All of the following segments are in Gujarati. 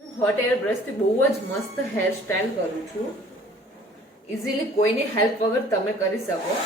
હું હોટ એર બ્રશથી બહુ જ મસ્ત હેર સ્ટાઇલ કરું છું. ઇઝીલી કોઈની હેલ્પ વગર તમે કરી શકો.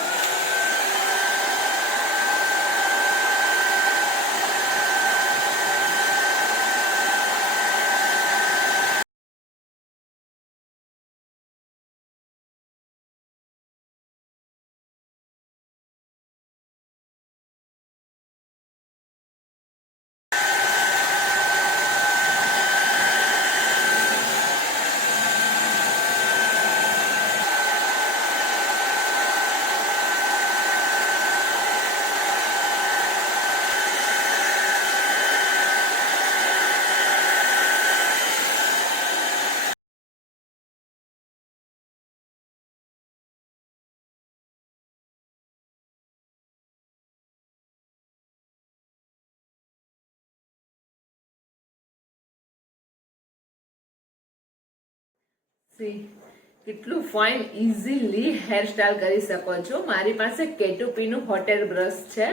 કેટલું ફાઇન ઇઝીલી હેર સ્ટાઇલ કરી શકો છો. મારી પાસે કેટોપીનું હોટ એર બ્રશ છે.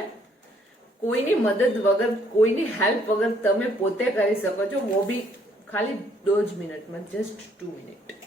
કોઈની મદદ વગર, કોઈની હેલ્પ વગર તમે પોતે કરી શકો છો. વો બી ખાલી 2 જ મિનિટમાં, જસ્ટ 2 મિનિટ.